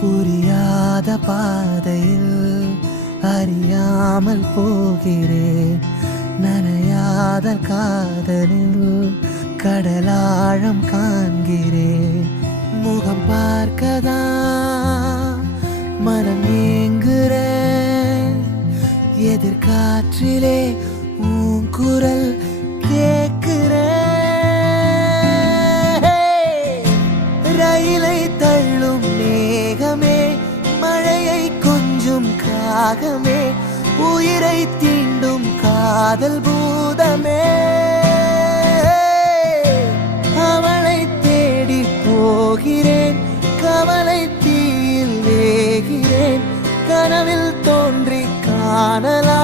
புரியாத பாதையில் அறியாமல் போகிறேன். நனையாத காதலில் கடலாழம் காண்கிறேன். முகம் பார்க்கதா மனம் ஏங்குறேன். எதிர்காற்றிலே உன் குரல் கேட்கிறேன். ரயிலை தள்ளும் மேகமே, மழையை கொஞ்சம் காகமே, உயிரை தீண்டும் காதல் பூதமே. அவளை தேடி போகிறேன், கவலை தீயில் வேகிறேன். கனவில் தோன்றி காணலா